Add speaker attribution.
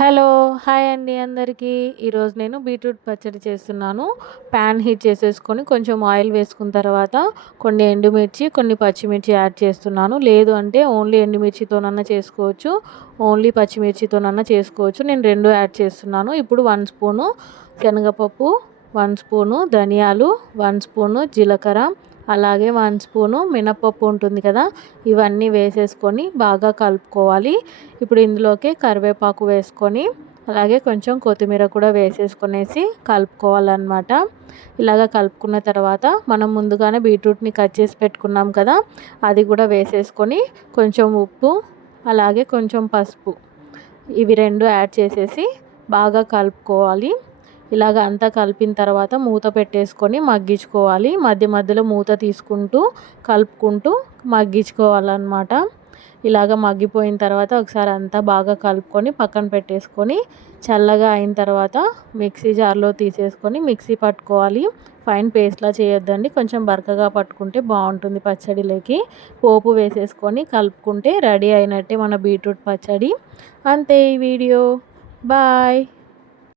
Speaker 1: Hello hi అండి అందరికీ. ఈరోజు నేను బీట్రూట్ పచ్చడి చేస్తున్నాను. ప్యాన్ హీట్ చేసేసుకొని కొంచెం ఆయిల్ వేసుకున్న తర్వాత కొన్ని ఎండుమిర్చి కొన్ని పచ్చిమిర్చి యాడ్ చేస్తున్నాను. లేదు అంటే ఓన్లీ ఎండుమిర్చితోనన్నా చేసుకోవచ్చు. ఓన్లీ పచ్చిమిర్చితోనన్నా చేసుకోవచ్చు. నేను రెండు యాడ్ చేస్తున్నాను. ఇప్పుడు వన్ స్పూను శనగపప్పు వన్ స్పూను ధనియాలు వన్ స్పూను జీలకర్ర అలాగే వన్ స్పూను మినపప్పు ఉంటుంది కదా ఇవన్నీ వేసేసుకొని బాగా కలుపుకోవాలి. ఇప్పుడు ఇందులోకి కరివేపాకు వేసుకొని అలాగే కొంచెం కొత్తిమీర కూడా వేసేసుకునేసి కలుపుకోవాలన్నమాట. ఇలాగ కలుపుకున్న తర్వాత మనం ముందుగానే బీట్రూట్ని కట్ చేసి పెట్టుకున్నాం కదా అది కూడా వేసేసుకొని కొంచెం ఉప్పు అలాగే కొంచెం పసుపు ఇవి రెండు యాడ్ చేసేసి బాగా కలుపుకోవాలి. ఇలాగ అంతా కలిపిన తర్వాత మూత పెట్టేసుకొని మగ్గించుకోవాలి. మధ్య మధ్యలో మూత తీసుకుంటూ కలుపుకుంటూ మగ్గించుకోవాలన్నమాట. ఇలాగ మగ్గిపోయిన తర్వాత ఒకసారి అంతా బాగా కలుపుకొని పక్కన పెట్టేసుకొని చల్లగా అయిన తర్వాత మిక్సీ జార్లో తీసేసుకొని మిక్సీ పట్టుకోవాలి. ఫైన్ పేస్ట్లా చేయొద్దండి. కొంచెం బరకగా పట్టుకుంటే బాగుంటుంది పచ్చడిలోకి. పోపు వేసేసుకొని కలుపుకుంటే రెడీ అయినట్టే మన బీట్రూట్ పచ్చడి. అంతే ఈ వీడియో. బాయ్.